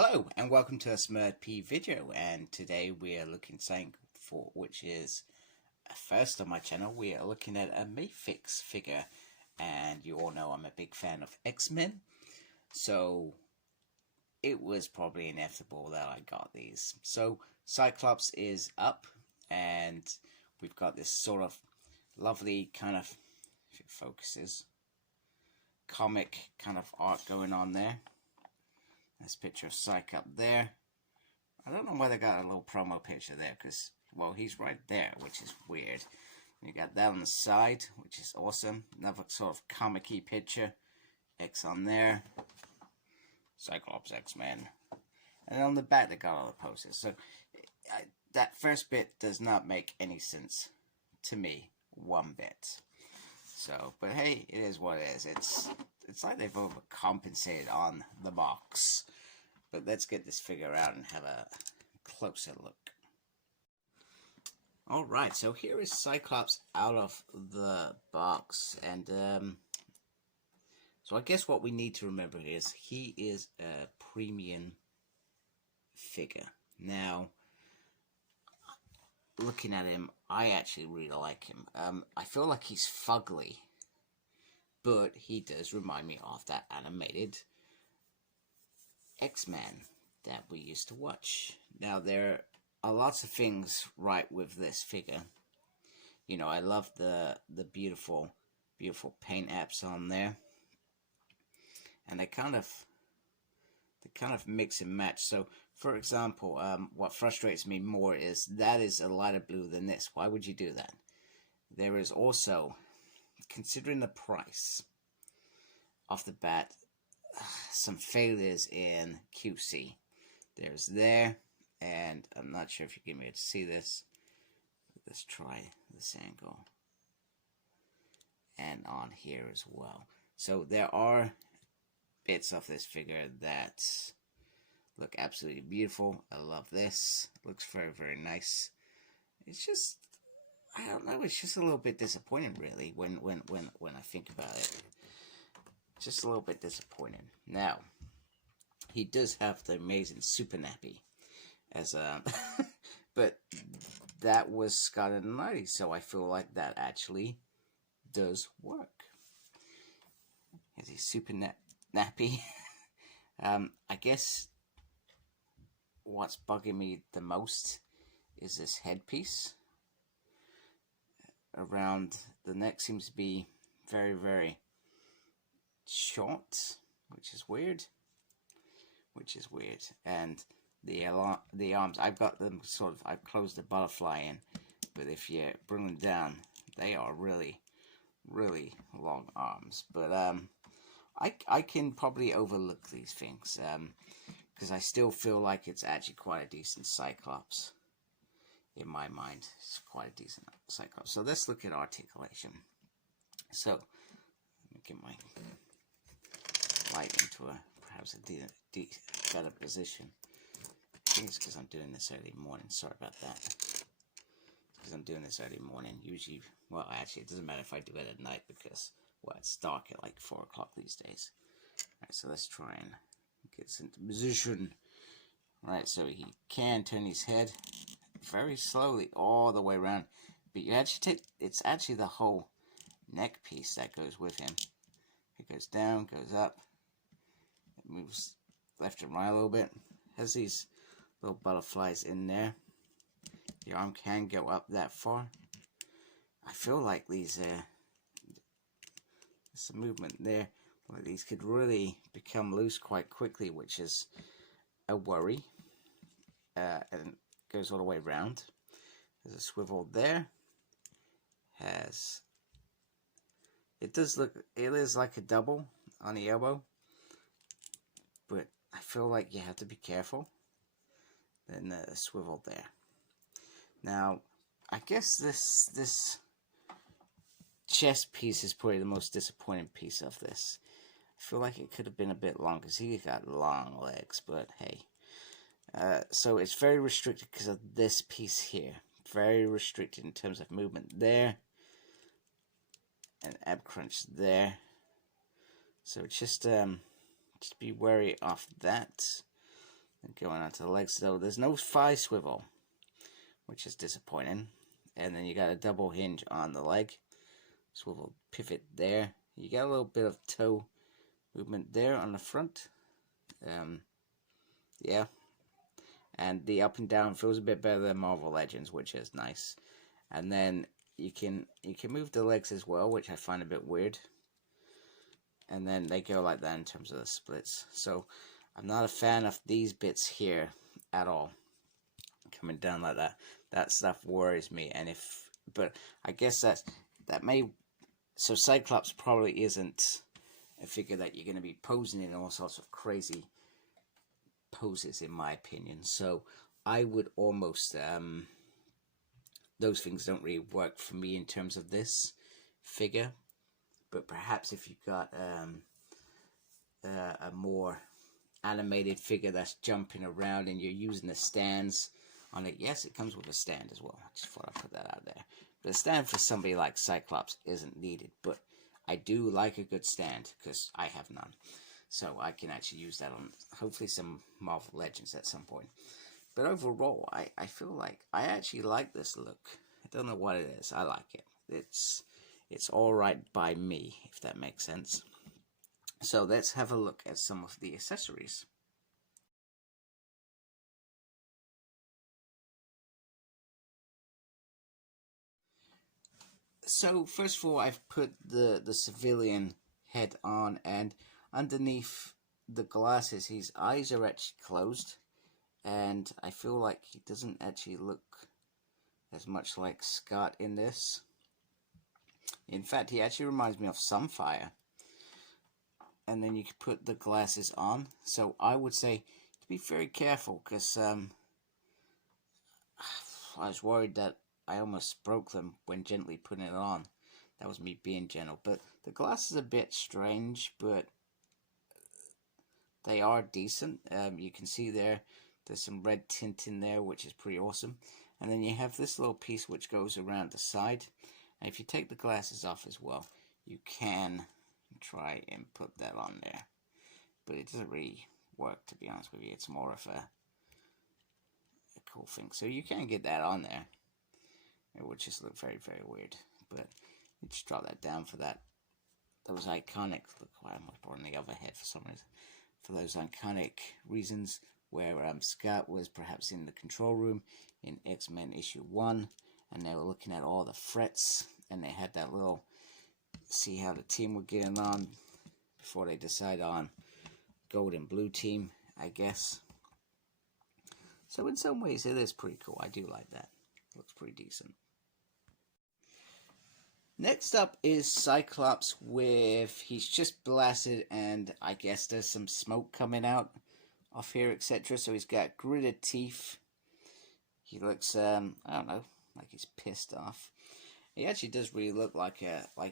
Hello and welcome to a Smurd video, and today we are looking something for which is first on my channel. We are looking at a Mafex figure, and you all know I'm a big fan of X-Men, so it was probably inevitable that I got these. So Cyclops is up, and we've got this sort of lovely kind of, if it focuses, comic kind of art going on there. This picture of Psych up there. I don't know why they got a little promo picture there, because, well, he's right there, which is weird. You got that on the side, which is awesome. Another sort of comic-y picture. X on there. Cyclops X-Men. And on the back they got all the posters. So, that first bit does not make any sense to me, one bit. So, but hey, it is what it is. It's like they've overcompensated on the box. But let's get this figure out and have a closer look. Alright, so here is Cyclops out of the box. And so I guess what we need to remember is he is a premium figure. Now, looking at him, I actually really like him. I feel like he's fugly, but he does remind me of that animated X-Men that we used to watch. Now, there are lots of things right with this figure. You know, I love the beautiful paint apps on there, and they kind of mix and match. So, for example, what frustrates me more is that is a lighter blue than this. Why would you do that? There is also, considering the price off the bat, some failures in QC. There's there, and I'm not sure if you can be able to see this. Let's try this angle. And on here as well. So there are bits of this figure that look absolutely beautiful. I love this. Looks very, very nice. It's just, I don't know, it's just a little bit disappointing, really, when I think about it. Just a little bit disappointing. Now, he does have the amazing super nappy as a but that was Scott in the 90s, so I feel like that actually does work. Here's his super nappy. I guess what's bugging me the most is this headpiece around the neck. Seems to be very, very short, which is weird. And the arms, I've got them sort of, I've closed the butterfly in, but if you bring them down, they are really, really long arms. But I can probably overlook these things, because I still feel like it's actually quite a decent Cyclops. In my mind, it's quite a decent Cyclops. So let's look at articulation. So, let me get my light into perhaps a better position. I think it's because I'm doing this early morning. Sorry about that. Because I'm doing this early morning. Usually, well, actually, it doesn't matter if I do it at night because, well, it's dark at like 4 o'clock these days. Alright, so let's try and get this into position. Alright, so he can turn his head very slowly all the way around. But you actually take, it's actually the whole neck piece that goes with him. It goes down, goes up. It moves left and right a little bit. Has these little butterflies in there. The arm can go up that far. I feel like these there's some movement there. Well, these could really become loose quite quickly, which is a worry. And it goes all the way around. There's a swivel there. It does look, it is like a double on the elbow, but I feel like you have to be careful. Then the swivel there. Now, I guess this chest piece is probably the most disappointing piece of this. I feel like it could have been a bit long because he got long legs, but hey. So it's very restricted because of this piece here. Very restricted in terms of movement there. And ab crunch there. So just be wary of that. Going on to the legs, so there's no thigh swivel, which is disappointing. And then you got a double hinge on the leg, swivel pivot there. You got a little bit of toe movement there on the front. Yeah, and the up and down feels a bit better than Marvel Legends, which is nice. And then you can move the legs as well, which I find a bit weird. And then they go like that in terms of the splits. So I'm not a fan of these bits here at all, coming down like that. That stuff worries me. And but I guess that may. So Cyclops probably isn't a figure that you're going to be posing in all sorts of crazy poses, in my opinion. So I would almost those things don't really work for me in terms of this figure. But perhaps if you've got a more animated figure that's jumping around and you're using the stands on it. Yes, it comes with a stand as well. I just thought I'd put that out there. But a stand for somebody like Cyclops isn't needed. But I do like a good stand because I have none. So I can actually use that on hopefully some Marvel Legends at some point. But overall, I feel like I actually like this look. I don't know what it is. I like it. It's alright by me, if that makes sense. So let's have a look at some of the accessories. So first of all, I've put the civilian head on, and underneath the glasses, his eyes are actually closed, and I feel like he doesn't actually look as much like Scott in this. In fact, he actually reminds me of Sunfire. And then you can put the glasses on. So I would say to be very careful, because I was worried that I almost broke them when gently putting it on. That was me being gentle. But the glasses are a bit strange, but they are decent. You can see there's some red tint in there, which is pretty awesome. And then you have this little piece which goes around the side. And if you take the glasses off as well, you can try and put that on there. But it doesn't really work, to be honest with you. It's more of a cool thing. So you can get that on there. It would just look very, very weird. But you just drop that down for that. Those iconic, look, why am I putting the other head for some reason? For those iconic reasons where Scott was perhaps in the control room in X-Men issue 1, and they were looking at all the threats, and they had that little, see how the team were getting on before they decide on gold and blue team, I guess. So in some ways it is pretty cool. I do like that. Looks pretty decent. Next up is Cyclops with, he's just blasted, and I guess there's some smoke coming out off here, etc. So he's got gritted teeth. He looks, I don't know, like he's pissed off. He actually does really look like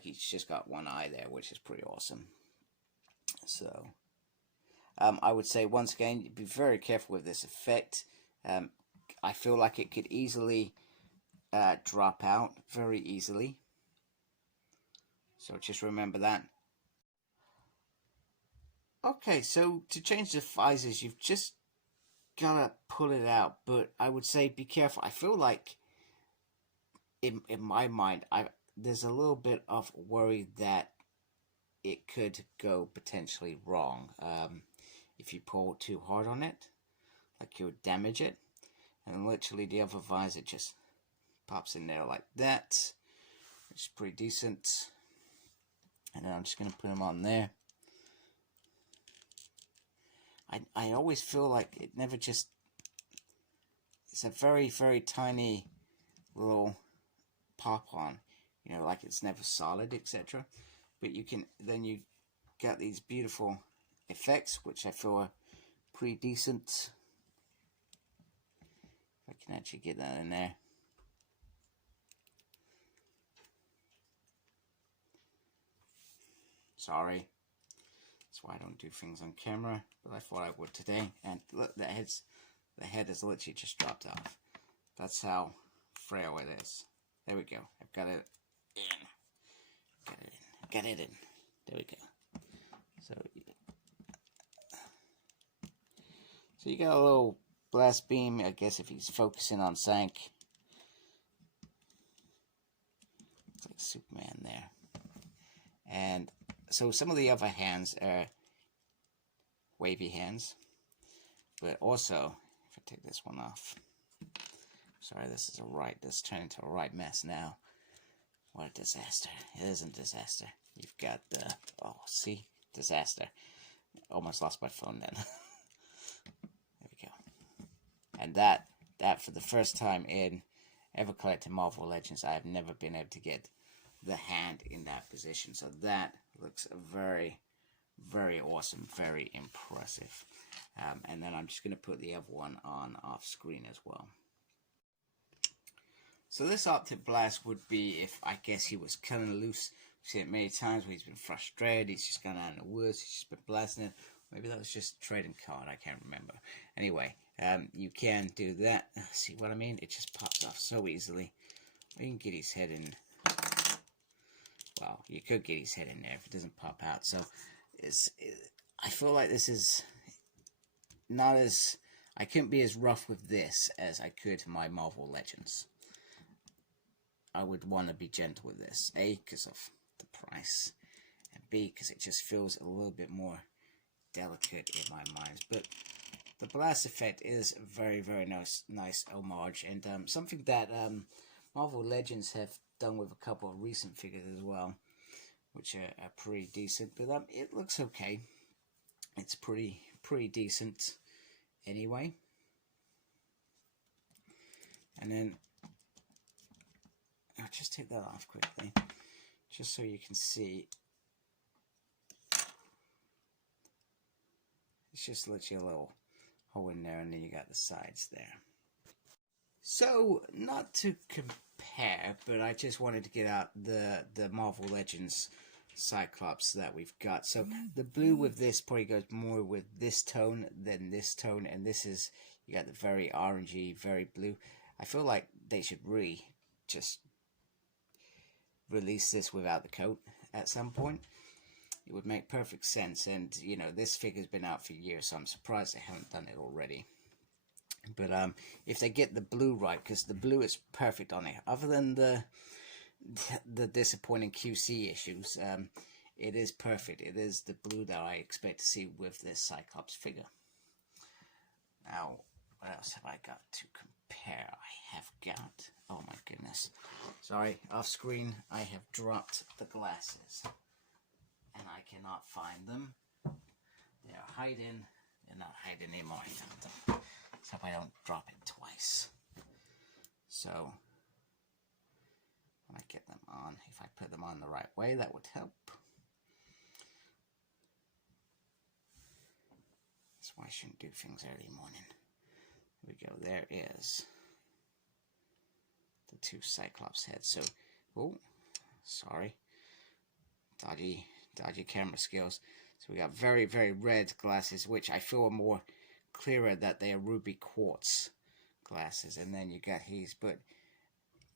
he's just got one eye there, which is pretty awesome. So, I would say once again, be very careful with this effect. I feel like it could easily drop out very easily. So just remember that. Okay, so to change the visors, you've just gotta pull it out. But I would say be careful. I feel like, in my mind, there's a little bit of worry that it could go potentially wrong. If you pull too hard on it, like you would damage it. And literally the other visor just pops in there like that, which is pretty decent. And then I'm just going to put them on there. I always feel like it never just, it's a very, very tiny little pop on, you know, like it's never solid, etc. But you can, then you got these beautiful effects, which I feel are pretty decent. If I can actually get that in there. Sorry. That's why I don't do things on camera, but I thought I would today. And look, the head is literally just dropped off. That's how frail it is. There we go. I've got it in. Got it in. There we go. So you got a little blast beam, I guess, if he's focusing on Sank. It's like Superman there. And so some of the other hands are wavy hands. But also, if I take this one off. Sorry, this turned into a right mess now. What a disaster. It is a disaster. You've got the, oh, see? Disaster. Almost lost my phone then. There we go. And that for the first time in ever collecting Marvel Legends, I have never been able to get the hand in that position. So that looks very, very awesome, very impressive. And then I'm just going to put the other one on off screen as well. So this Optic Blast would be if, I guess, he was cutting loose. We've seen it many times where he's been frustrated, he's just gone out in the woods, he's just been blasting it. Maybe that was just a trading card, I can't remember. Anyway, you can do that. See what I mean? It just pops off so easily. You can get his head in. Well, you could get his head in there if it doesn't pop out. So, I feel like this is not as... I couldn't be as rough with this as I could my Marvel Legends. I would want to be gentle with this. A, because of the price. And B, because it just feels a little bit more delicate in my mind. But the blast effect is a very, very nice homage. And something that Marvel Legends have done with a couple of recent figures as well. Which are pretty decent. But it looks okay. It's pretty decent anyway. And then I'll just take that off quickly, just so you can see. It's just literally a little hole in there, and then you got the sides there. So, not to compare, but I just wanted to get out the Marvel Legends Cyclops that we've got. So, the blue with this probably goes more with this tone than this tone, and this is, you got the very orangey, very blue. I feel like they should really just release this without the coat at some point. It would make perfect sense, and you know, this figure's been out for years, so I'm surprised they haven't done it already. But if they get the blue right, because the blue is perfect on it, other than the disappointing QC issues, it is perfect. It is the blue that I expect to see with this Cyclops figure. Now, what else have I got to compare? I have got, oh my goodness, sorry, off screen I have dropped the glasses and I cannot find them. They're hiding. They're not hiding anymore. I found them. So I don't drop it twice. So when I get them on, if I put them on the right way, that would help. That's why I shouldn't do things early morning. Here we go. There is the two Cyclops heads. So, oh, sorry, dodgy camera skills. So we got very, very red glasses, which I feel are more clearer that they are ruby quartz glasses. And then you got his, but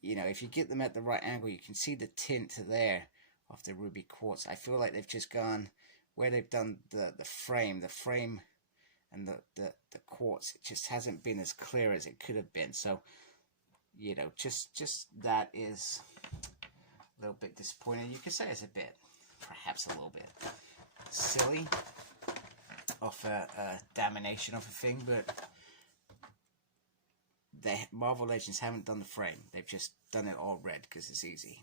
you know, if you get them at the right angle, you can see the tint there of the ruby quartz. I feel like they've just gone where they've done the frame and the quartz. It just hasn't been as clear as it could have been. So, you know, just that is a little bit disappointing. You could say it's a bit, perhaps a little bit silly of a damnation of a thing, but the Marvel Legends haven't done the frame. They've just done it all red because it's easy.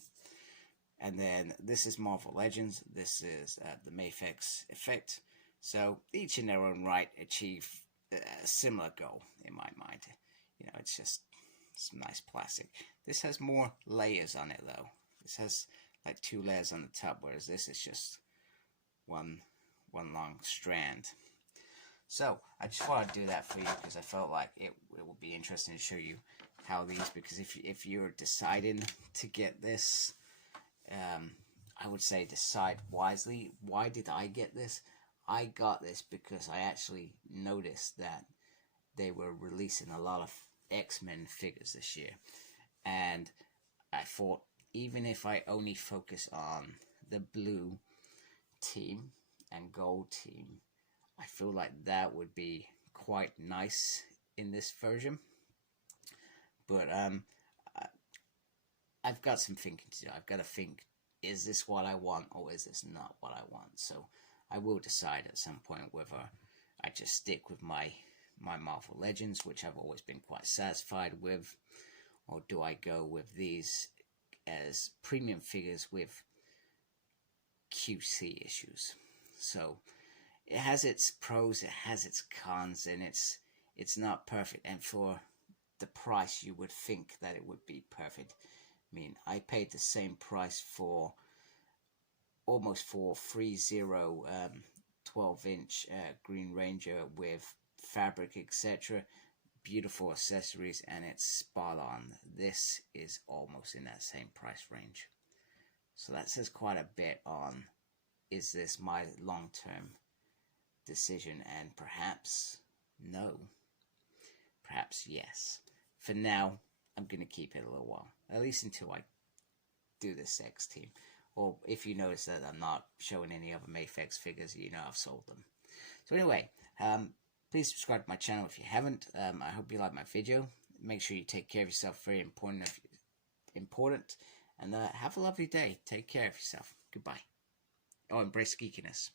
And then this is Marvel Legends. This is the Mafex effect. So each in their own right achieve a similar goal in my mind. You know, it's just some nice plastic. This has more layers on it though. This has like 2 layers on the top, whereas this is just one long strand. So I just wanted to do that for you because I felt like it would be interesting to show you how these, because if you're deciding to get this, I would say decide wisely. Why did I get this? I got this because I actually noticed that they were releasing a lot of X-Men figures this year, and I thought, even if I only focus on the blue team and gold team, I feel like that would be quite nice in this version. But I've got some thinking to do. I've got to think, is this what I want or is this not what I want? So I will decide at some point whether I just stick with my Marvel Legends, which I've always been quite satisfied with, or do I go with these as premium figures with QC issues? So it has its pros, it has its cons, and it's not perfect. And for the price, you would think that it would be perfect. I mean, I paid the same price for almost for 3-0 12-inch Green Ranger with fabric, etc. Beautiful accessories, and it's spot on. This is almost in that same price range. So that says quite a bit on, is this my long-term decision? And perhaps no, perhaps yes. For now, I'm going to keep it a little while, at least until I do this X team. Or if you notice that I'm not showing any other Mafex figures, you know I've sold them. So anyway, please subscribe to my channel if you haven't. I hope you like my video. Make sure you take care of yourself, very important. And have a lovely day. Take care of yourself. Goodbye. Oh, embrace geekiness.